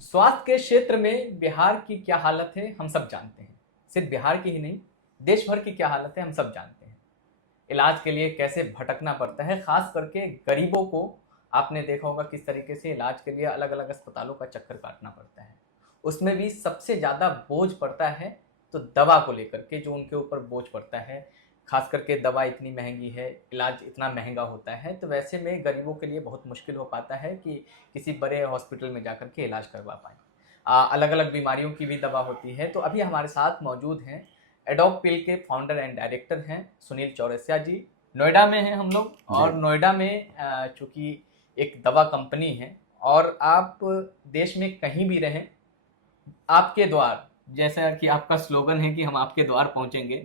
स्वास्थ्य के क्षेत्र में बिहार की क्या हालत है हम सब जानते हैं। सिर्फ बिहार की ही नहीं, देश भर की क्या हालत है हम सब जानते हैं। इलाज के लिए कैसे भटकना पड़ता है, खास करके गरीबों को। आपने देखा होगा किस तरीके से इलाज के लिए अलग अलग अस्पतालों का चक्कर काटना पड़ता है। उसमें भी सबसे ज़्यादा बोझ पड़ता है तो दवा को लेकर के, जो उनके ऊपर बोझ पड़ता है। खास करके दवा इतनी महंगी है, इलाज इतना महंगा होता है, तो वैसे में गरीबों के लिए बहुत मुश्किल हो पाता है कि किसी बड़े हॉस्पिटल में जाकर के इलाज करवा पाएँ। अलग अलग बीमारियों की भी दवा होती है। तो अभी हमारे साथ मौजूद हैं, एडॉक पिल के फाउंडर एंड डायरेक्टर हैं सुनील चौरसिया जी। नोएडा में हैं हम लोग, जी। और नोएडा में चूँकि एक दवा कंपनी है, और आप देश में कहीं भी रहें, आपके द्वार, जैसा कि आपका स्लोगन है कि हम आपके द्वार पहुंचेंगे,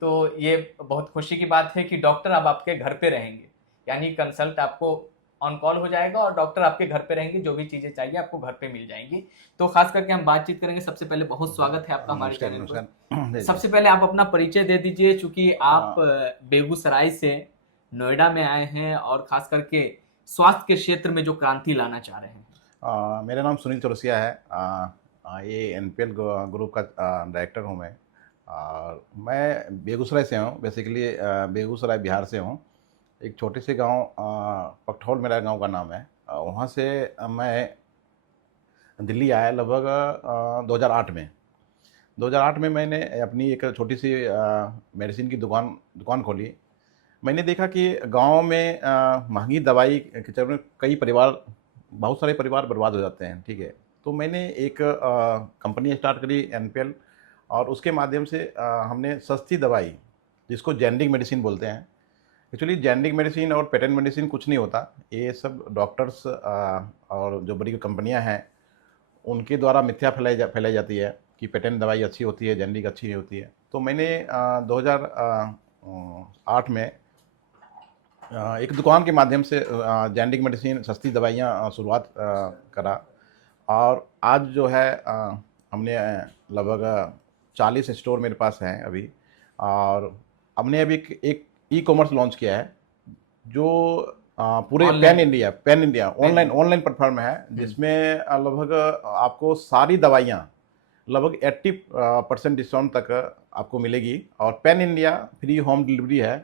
तो ये बहुत खुशी की बात है कि डॉक्टर अब आपके घर पे रहेंगे। यानी कंसल्ट आपको ऑन कॉल हो जाएगा और डॉक्टर आपके घर पे रहेंगे, जो भी चीज़ें चाहिए आपको घर पे मिल जाएंगी। तो खास करके हम बातचीत करेंगे। सबसे पहले बहुत स्वागत है आपका हमारे नमस्कार चैनल नमस्कार। पर। जी जी। सबसे पहले आप अपना परिचय दे दीजिए, चूंकि आप आ, बेगूसराय से नोएडा में आए हैं और खास करके स्वास्थ्य के क्षेत्र में जो क्रांति लाना चाह रहे हैं। मेरा नाम सुनील चौरसिया है। ये एनपीएल ग्रुप का डायरेक्टर हूँ मैं। और मैं बेगूसराय से हूँ, बेसिकली बेगूसराय बिहार से हूँ। एक छोटे से गांव पकठौल मेरा गांव का नाम है। वहाँ से मैं दिल्ली आया लगभग 2008 में। 2008 में मैंने अपनी एक छोटी सी मेडिसिन की दुकान दुकान खोली। मैंने देखा कि गांव में महंगी दवाई के चक्कर में कई परिवार, बहुत सारे परिवार बर्बाद हो जाते हैं। ठीक है, तो मैंने एक कंपनी स्टार्ट करी एनपीएल, और उसके माध्यम से हमने सस्ती दवाई, जिसको जेनरिक मेडिसिन बोलते हैं। एक्चुअली जेनरिक मेडिसिन और पेटेंट मेडिसिन कुछ नहीं होता, ये सब डॉक्टर्स और जो बड़ी कंपनियां हैं उनके द्वारा मिथ्या फैलाई जाती है कि पेटेंट दवाई अच्छी होती है, जेनरिक अच्छी नहीं होती है। तो मैंने 2008 में एक दुकान के माध्यम से जेनरिक मेडिसिन, सस्ती दवाइयाँ शुरुआत करा। और आज जो है हमने लगभग 40 स्टोर मेरे पास हैं अभी। और हमने अभी एक ई कॉमर्स लॉन्च किया है, जो पूरे online pan India online pen. Online platform है, जिसमें लगभग आपको सारी दवाइयाँ लगभग 80% डिस्काउंट तक आपको मिलेगी। और pan India free home delivery है।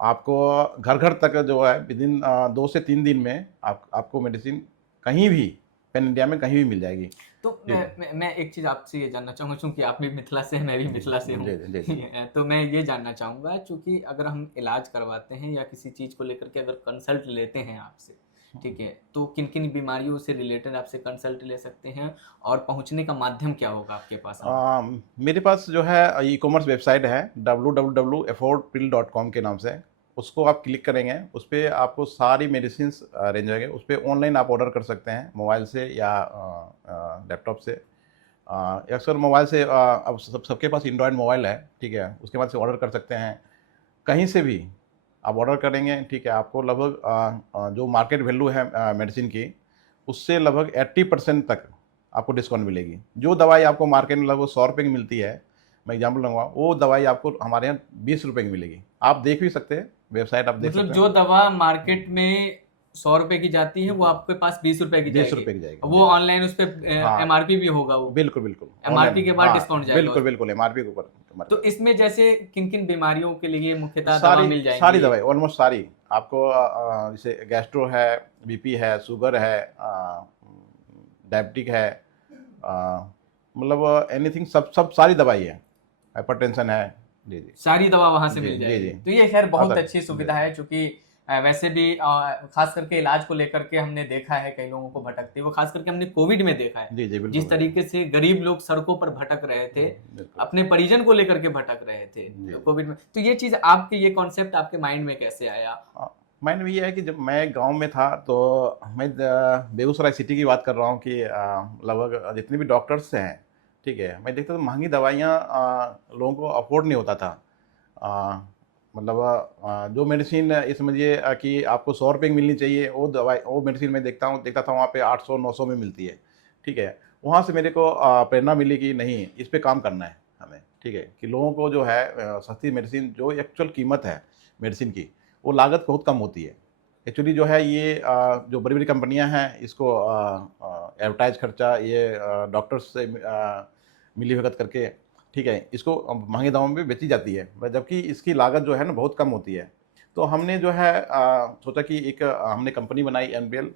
आपको घर घर तक जो है विदिन 2 से 3 दिन में आपको मेडिसिन कहीं भी, पैन इंडिया में कहीं भी मिल जाएगी। तो जी मैं एक चीज़ आपसे ये जानना चाहूँगा, चूँकि आप भी मिथिला से हैं, मैं भी मिथिला से हूँ। जी जी जी। तो मैं ये जानना चाहूँगा, चूँकि अगर हम इलाज करवाते हैं या किसी चीज़ को लेकर के अगर कंसल्ट लेते हैं आपसे, ठीक है, तो किन किन बीमारियों से रिलेटेड आपसे कंसल्ट ले सकते हैं, और पहुँचने का माध्यम क्या होगा आपके पास आने का? मेरे पास जो है ई कॉमर्स वेबसाइट है www.affordpill.com के नाम से। उसको आप क्लिक करेंगे, उस पर आपको सारी मेडिसिन रेंज होंगे। उस पर ऑनलाइन आप ऑर्डर कर सकते हैं, मोबाइल से या लैपटॉप से। अक्सर मोबाइल से अब सबके पास एंड्रॉयड मोबाइल है, ठीक है, उसके बाद से ऑर्डर कर सकते हैं। कहीं से भी आप ऑर्डर करेंगे, ठीक है, आपको लगभग जो मार्केट वैल्यू है मेडिसिन की, उससे लगभग 80% तक आपको डिस्काउंट मिलेगी। जो दवाई आपको मार्केट में लगभग 100 रुपये की मिलती है, मैं एग्जाम्पल लूँगा, वो दवाई आपको हमारे यहाँ 20 रुपये की मिलेगी। आप देख भी सकते हैं, वेबसाइट आप देख मतलब सकते जो हैं। दवा मार्केट में 100 रुपए की जाती है, वो आपके पास 20 रुपए की बीस जाएगी। रुपये की जाएगी। वो जी जी। ऑनलाइन उस पर हाँ, एमआरपी भी होगा, वो बिल्कुल बिल्कुल एमआरपी ऑनलाइन। के बाद हाँ डिस्काउंट जाएगा उस बिल्कुल पर। बिल्कुल, एमआरपी के ऊपर तो हमारे। इसमें जैसे किन किन बीमारियों के लिए मुख्यतः दवा सारी मिल सारी जाएंगी? दवाई, ऑलमोस्ट सारी आपको, जैसे गैस्ट्रो है, बीपी है, शुगर है, डायबिटिक है, मतलब एनीथिंग, सब सब सारी दवाई है। हाइपरटेंशन है। जी जी। सारी दवा वहां से जी मिल जी जाएगी, जी। तो ये खैर बहुत अदर अच्छी जी सुविधा है। चूंकि वैसे भी खास करके इलाज को लेकर के हमने देखा है कई लोगों को भटकते हुए, खास करके हमने कोविड में देखा है जी जी, बिल्कुल जिस बिल्कुल। तरीके से गरीब लोग सड़कों पर भटक रहे थे, बिल्कुल अपने परिजन को लेकर के भटक रहे थे जी जी। कोविड में। तो ये चीज आपके, ये कॉन्सेप्ट आपके माइंड में कैसे आया? माइंड में ये है कि जब मैं गांव में था, तो मैं बेगूसराय सिटी की बात कर रहा हूँ कि लगभग जितने भी डॉक्टर्स हैं, ठीक है, मैं देखता था महंगी दवाइयाँ लोगों को अफोर्ड नहीं होता था। अ, मतलब जो मेडिसिन ये समझिए कि आपको 100 रुपये की मिलनी चाहिए, वो दवाई, वो मेडिसिन मैं देखता था वहाँ पे 800-900 में मिलती है। ठीक है, वहाँ से मेरे को प्रेरणा मिली कि नहीं, इस पे काम करना है हमें। ठीक है, कि लोगों को जो है सस्ती मेडिसिन, जो एक्चुअल कीमत है मेडिसिन की, वो लागत बहुत कम होती है। एक्चुअली जो है ये जो बड़ी बड़ी कंपनियां हैं, इसको एडवर्टाइज खर्चा, ये डॉक्टर्स से मिली भगत करके, ठीक है, इसको महंगे दामों में बेची जाती है, जबकि इसकी लागत जो है ना बहुत कम होती है। तो हमने जो है सोचा कि एक हमने कंपनी बनाई एनबीएल,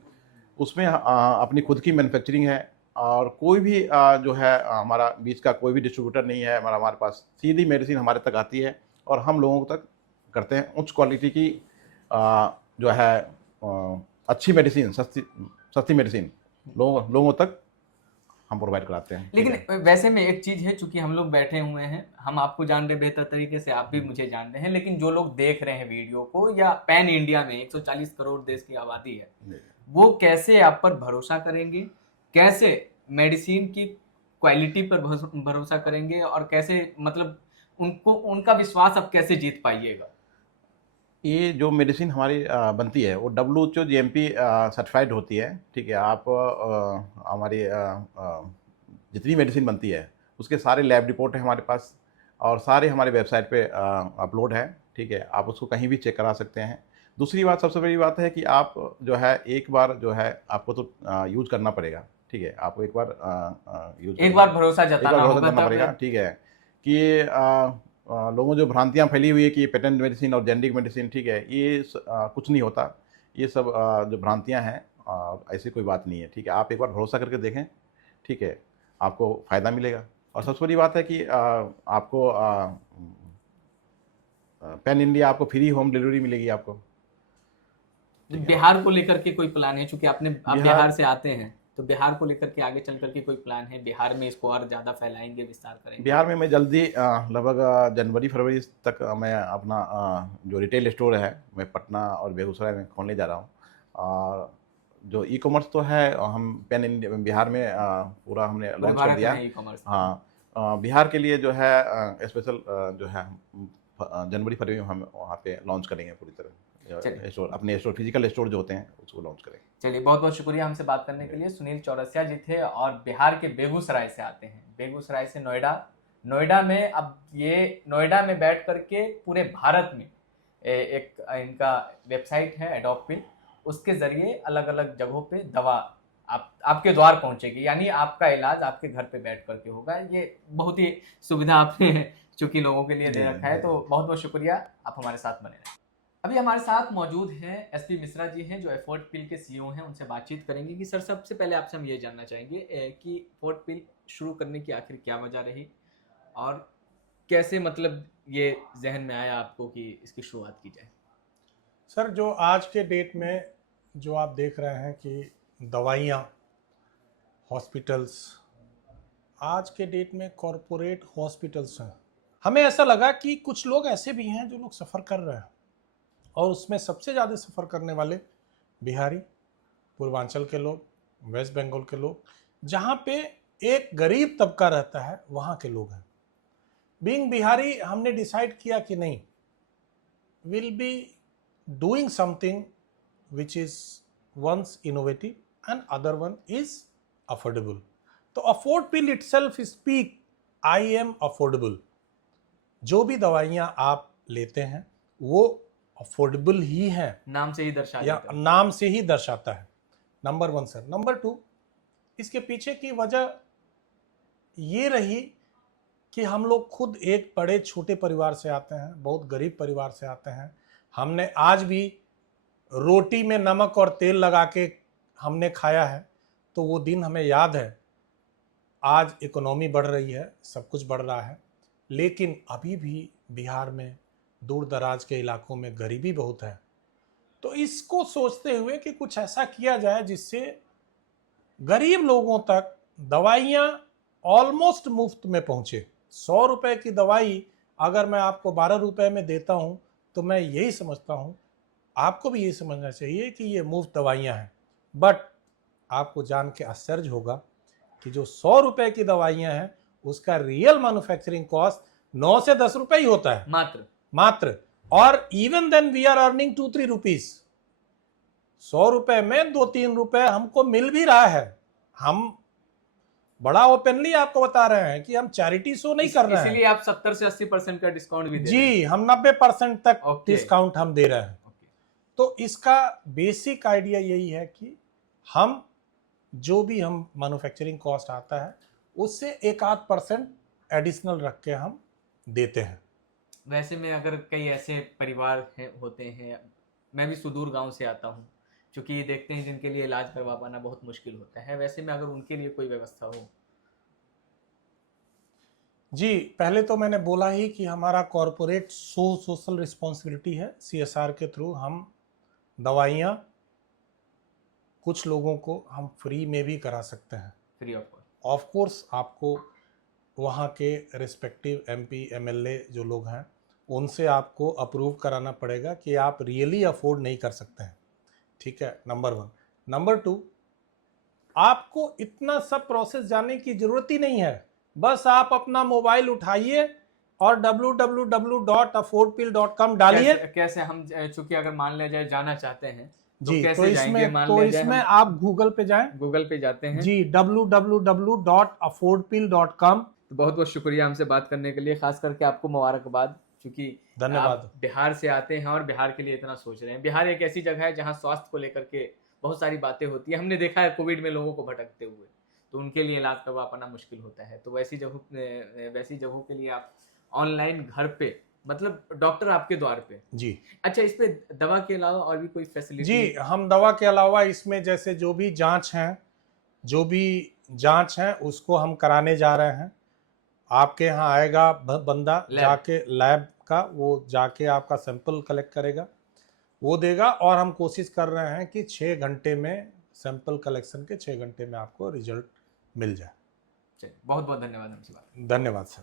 उसमें अपनी खुद की मैन्युफैक्चरिंग है, और कोई भी जो है हमारा बीच का कोई भी डिस्ट्रीब्यूटर नहीं है, हमारे पास सीधी मेडिसिन हमारे तक आती है और हम लोगों तक करते हैं उच्च क्वालिटी की जो है अच्छी मेडिसिन, सस्ती मेडिसिन लोगों तक हम प्रोवाइड कराते हैं। लेकिन वैसे में एक चीज है, चूंकि हम लोग बैठे हुए हैं, हम आपको जान रहे बेहतर तरीके से, आप भी मुझे जान रहे हैं, लेकिन जो लोग देख रहे हैं वीडियो को, या पैन इंडिया में 140 करोड़ देश की आबादी है, वो कैसे आप पर भरोसा करेंगे, कैसे मेडिसिन की क्वालिटी पर भरोसा करेंगे, और कैसे मतलब उनको उनका विश्वास आप कैसे जीत पाइएगा? ये जो मेडिसिन हमारी बनती है वो WHO GMP सर्टिफाइड होती है, ठीक है। आप हमारी जितनी मेडिसिन बनती है उसके सारे लैब रिपोर्ट है हमारे पास, और सारे हमारे वेबसाइट पे अपलोड है, ठीक है। आप उसको कहीं भी चेक करा सकते हैं। दूसरी बात, सबसे बड़ी बात है कि आप जो है एक बार जो है आपको तो यूज़ करना पड़ेगा, ठीक है। आपको एक बार यूज एक बार भरोसा जताना होगा, करना पड़ेगा, ठीक है। कि लोगों जो भ्रांतियाँ फैली हुई है कि ये पेटेंट मेडिसिन और जेनेरिक मेडिसिन, ठीक है, ये कुछ नहीं होता। ये सब जो भ्रांतियाँ हैं, ऐसी कोई बात नहीं है, ठीक है। आप एक बार भरोसा करके देखें, ठीक है, आपको फ़ायदा मिलेगा। और सबसे बड़ी बात है कि आपको पैन इंडिया आपको फ्री होम डिलीवरी मिलेगी आपको। बिहार को लेकर के कोई प्लान है, चूंकि आप बिहार से आते हैं, तो बिहार को लेकर के आगे चल करके कोई प्लान है? बिहार में इसको और ज़्यादा फैलाएंगे, विस्तार करेंगे? बिहार में मैं जल्दी लगभग जनवरी फरवरी तक मैं अपना जो रिटेल स्टोर है मैं पटना और बेगूसराय में खोलने जा रहा हूँ। और जो ई कॉमर्स तो है, हम पैन इंडिया बिहार में पूरा हमने लॉन्च कर दिया। हाँ, बिहार के लिए जो है स्पेशल जो है जनवरी फरवरी में हम वहाँ पे लॉन्च करेंगे पूरी तरह स्टोर, अपने स्टोर, फिजिकल स्टोर जो होते हैं उसको लॉन्च करेंगे। चलिए, बहुत बहुत शुक्रिया हमसे बात करने के लिए। सुनील चौरसिया जी थे, और बिहार के बेगूसराय से आते हैं, बेगूसराय से नोएडा में, अब ये नोएडा में बैठ करके पूरे भारत में एक इनका वेबसाइट है एडॉप्ट, उसके जरिए अलग अलग जगहों पे दवा आपके द्वार पहुंचेगी, यानी आपका इलाज आपके घर पे बैठ करके होगा। ये बहुत ही सुविधा आपने चूंकि लोगों के लिए दे रखा है, तो बहुत बहुत शुक्रिया, आप हमारे साथ बने रहें। अभी हमारे साथ मौजूद हैं एसपी मिश्रा जी हैं, जो एफोर्ड पिल के सीईओ हैं। उनसे बातचीत करेंगे कि सर, सबसे पहले आपसे हम ये जानना चाहेंगे कि एफोर्ड पिल शुरू करने की आखिर क्या वजह रही, और कैसे मतलब ये जहन में आया आपको कि इसकी शुरुआत की जाए? सर, जो आज के डेट में जो आप देख रहे हैं कि दवाइयाँ, हॉस्पिटल्स, आज के डेट में कॉरपोरेट हॉस्पिटल्स हैं। हमें ऐसा लगा कि कुछ लोग ऐसे भी हैं जो लोग सफ़र कर रहे हैं, और उसमें सबसे ज़्यादा सफ़र करने वाले बिहारी, पूर्वांचल के लोग, वेस्ट बंगाल के लोग, जहाँ पे एक गरीब तबका रहता है, वहाँ के लोग हैं। बीइंग बिहारी, हमने डिसाइड किया कि नहीं, will be doing something which is one's innovative and other one is affordable. तो afford pill itself speak I am affordable. जो भी दवाइयाँ आप लेते हैं वो अफोर्डेबल ही हैं, नाम से ही नाम से ही दर्शाता है। Number 1 sir. नंबर 2, इसके पीछे की वजह ये रही कि हम लोग खुद एक बड़े छोटे परिवार से आते हैं, बहुत गरीब परिवार से आते हैं। हमने आज भी रोटी में नमक और तेल लगा के हमने खाया है, तो वो दिन हमें याद है। आज इकोनॉमी बढ़ रही है, सब कुछ बढ़ रहा है, लेकिन अभी भी बिहार में दूर दराज के इलाकों में गरीबी बहुत है। तो इसको सोचते हुए कि कुछ ऐसा किया जाए जिससे गरीब लोगों तक दवाइयाँ ऑलमोस्ट मुफ्त में पहुँचे। 100 रुपये की दवाई अगर मैं आपको 12 रुपये में देता हूँ, तो मैं यही समझता हूँ, आपको भी यही समझना चाहिए कि ये मुफ्त दवाइयाँ हैं। बट आपको जान के आश्चर्य होगा कि जो 100 रुपये की दवाइयाँ हैं उसका रियल मैन्युफैक्चरिंग कॉस्ट 9 से 10 रुपये ही होता है, मात्र। और even then we are earning 2-3 rupees. 100 रुपये में 2-3 रुपये हमको मिल भी रहा है। हम बड़ा ओपनली आपको बता रहे हैं कि हम चैरिटी शो नहीं कर रहे हैं, इसीलिए आप 70 से 80% का डिस्काउंट भी दे रहे हैं। जी, हम 90% तक डिस्काउंट हम दे रहे हैं। तो इसका बेसिक आइडिया यही है कि हम जो भी हम मैन्युफैक्चरिंग कॉस्ट आता है उससे 1-8% एडिशनल रख के हम देते हैं। वैसे में अगर कई ऐसे परिवार होते हैं, मैं भी सुदूर गांव से आता हूँ, क्योंकि ये देखते हैं जिनके लिए इलाज करवा पाना बहुत मुश्किल होता है, वैसे में अगर उनके लिए कोई व्यवस्था हो। जी, पहले तो मैंने बोला ही कि हमारा कॉरपोरेट सोशल रिस्पॉन्सिबिलिटी है, CSR के थ्रू हम दवाइयाँ कुछ लोगों को हम फ्री में भी करा सकते हैं। Free of cost. Of course आपको वहाँ के रिस्पेक्टिव MP MLA जो लोग हैं उनसे आपको अप्रूव कराना पड़ेगा कि आप रियली अफोर्ड नहीं कर सकते हैं, ठीक है, नंबर 1। नंबर 2, आपको इतना सब प्रोसेस जानने की ज़रूरत ही नहीं है, बस आप अपना मोबाइल उठाइए और www.affordpill.com डालिए। कैसे हम, चूंकि अगर मान लिया जाए जाना चाहते हैं तो जी, कैसे तो जाएंगे? मान तो लिया जाए इसमें हम आप गूगल पे जाएं। गूगल पे जाते हैं जी, www.affordpill.com। तो बहुत बहुत शुक्रिया हमसे बात करने के लिए, खास करके आपको मुबारकबाद, क्योंकि धन्यवाद। आप बिहार से आते हैं और बिहार के लिए इतना सोच रहे हैं। बिहार एक ऐसी जगह है जहां स्वास्थ्य को लेकर के बहुत सारी बातें होती है। हमने देखा है कोविड में लोगों को भटकते हुए, तो उनके लिए इलाज करवा पाना मुश्किल होता है। तो वैसी जगहों के लिए आप ऑनलाइन घर पे, मतलब डॉक्टर आपके द्वार पे। जी अच्छा, इस पे दवा के अलावा और भी कोई फैसिलिटी? जी, हम दवा के अलावा इसमें जैसे जो भी जांच हैं उसको हम कराने जा रहे हैं। आपके यहाँ आएगा बंदा जाके लैब का, वो जाके आपका सैंपल कलेक्ट करेगा, वो देगा, और हम कोशिश कर रहे हैं कि 6 घंटे में सैंपल कलेक्शन के 6 घंटे में आपको रिजल्ट मिल जाए। बहुत बहुत धन्यवाद हमसे बात। धन्यवाद सर।